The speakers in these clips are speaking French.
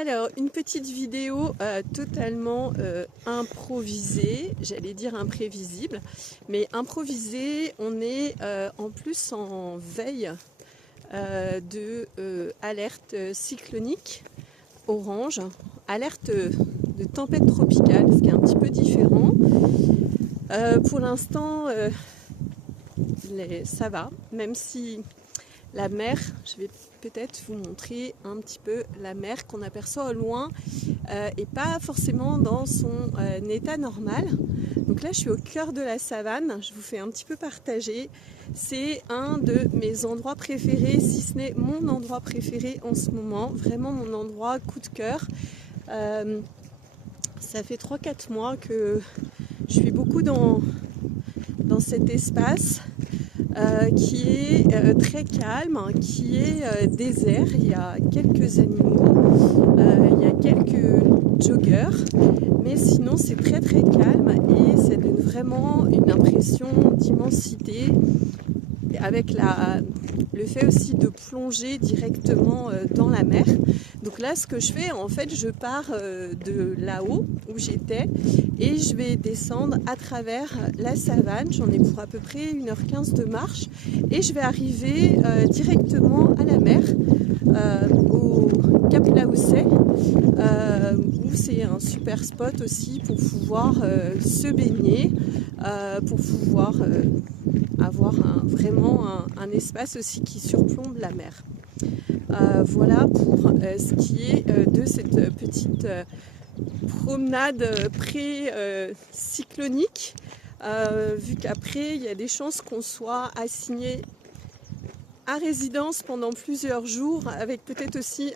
Alors, une petite vidéo totalement improvisée, j'allais dire imprévisible, mais improvisée, on est en plus en veille de alerte cyclonique orange, alerte de tempête tropicale, ce qui est un petit peu différent. Pour l'instant, ça va, même si la mer, je vais peut-être vous montrer un petit peu la mer qu'on aperçoit au loin et pas forcément dans son état normal. Donc là je suis au cœur de la savane, je vous fais un petit peu partager. C'est un de mes endroits préférés, si ce n'est mon endroit préféré en ce moment, vraiment mon endroit coup de cœur. Ça fait 3-4 mois que je suis beaucoup dans cet espace. Qui est très calme, qui est désert. Il y a quelques animaux, il y a quelques joggers, mais sinon c'est très très calme et ça donne vraiment une impression d'immensité avec le fait aussi de plonger directement dans la mer. Donc là ce que je fais, en fait je pars de là-haut où j'étais et je vais descendre à travers la savane. J'en ai pour à peu près 1h15 de marche et je vais arriver directement à la mer, au Cap Laousset, où c'est un super spot aussi pour pouvoir se baigner, pour pouvoir avoir vraiment un espace aussi qui surplombe la mer. Voilà pour ce qui est de cette petite promenade pré-cyclonique, vu qu'après il y a des chances qu'on soit assigné à résidence pendant plusieurs jours, avec peut-être aussi,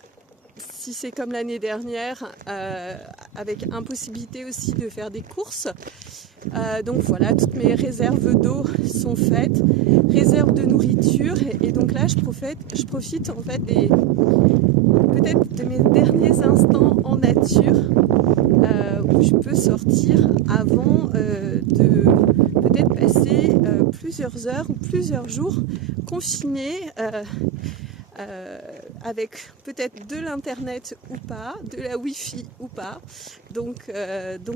si c'est comme l'année dernière, avec impossibilité aussi de faire des courses. Donc voilà, toutes mes réserves d'eau sont faites, réserves de nourriture, et donc là je profite en fait peut-être de mes derniers instants en nature, où je peux sortir avant de peut-être passer plusieurs heures ou plusieurs jours confinés, avec peut-être de l'internet ou pas, de la wifi ou pas. Donc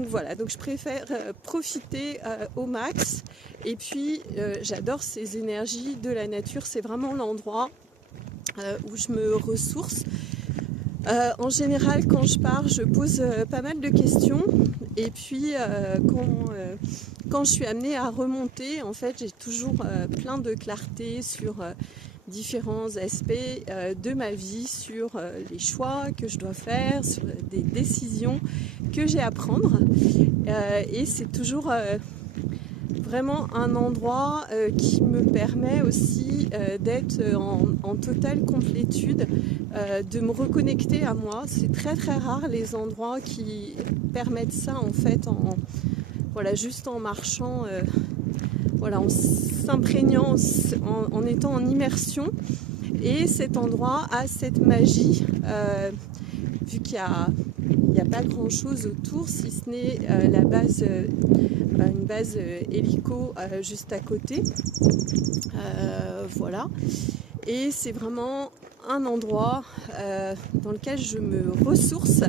voilà, donc je préfère profiter au max. Et puis j'adore ces énergies de la nature, c'est vraiment l'endroit où je me ressource. En général, quand je pars, je pose pas mal de questions. Et puis quand je suis amenée à remonter, en fait, j'ai toujours plein de clarté sur différents aspects de ma vie, sur les choix que je dois faire, sur des décisions que j'ai à prendre. Et c'est toujours vraiment un endroit qui me permet aussi d'être en totale complétude, de me reconnecter à moi. C'est très très rare les endroits qui permettent ça en fait, voilà, juste en marchant, voilà, en s'imprégnant, en étant en immersion. Et cet endroit a cette magie, vu qu'il n'y a pas grand chose autour, si ce n'est une base hélico juste à côté. Voilà. Et c'est vraiment un endroit dans lequel je me ressource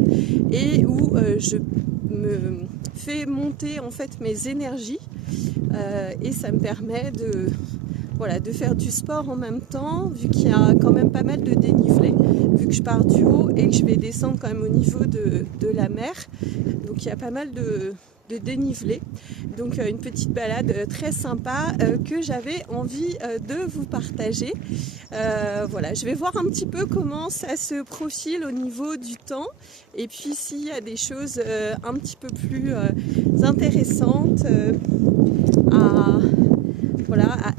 et où je me fais monter en fait mes énergies, et ça me permet de faire du sport en même temps, vu qu'il y a quand même pas mal de dénivelé, vu que je pars du haut et que je vais descendre quand même au niveau de la mer. Donc il y a pas mal de dénivelé. Donc une petite balade très sympa que j'avais envie de vous partager. Voilà, je vais voir un petit peu comment ça se profile au niveau du temps, et puis s'il y a des choses un petit peu plus intéressantes à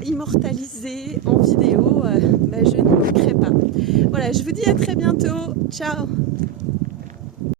immortaliser en vidéo, je ne manquerai pas. Voilà, je vous dis à très bientôt. Ciao!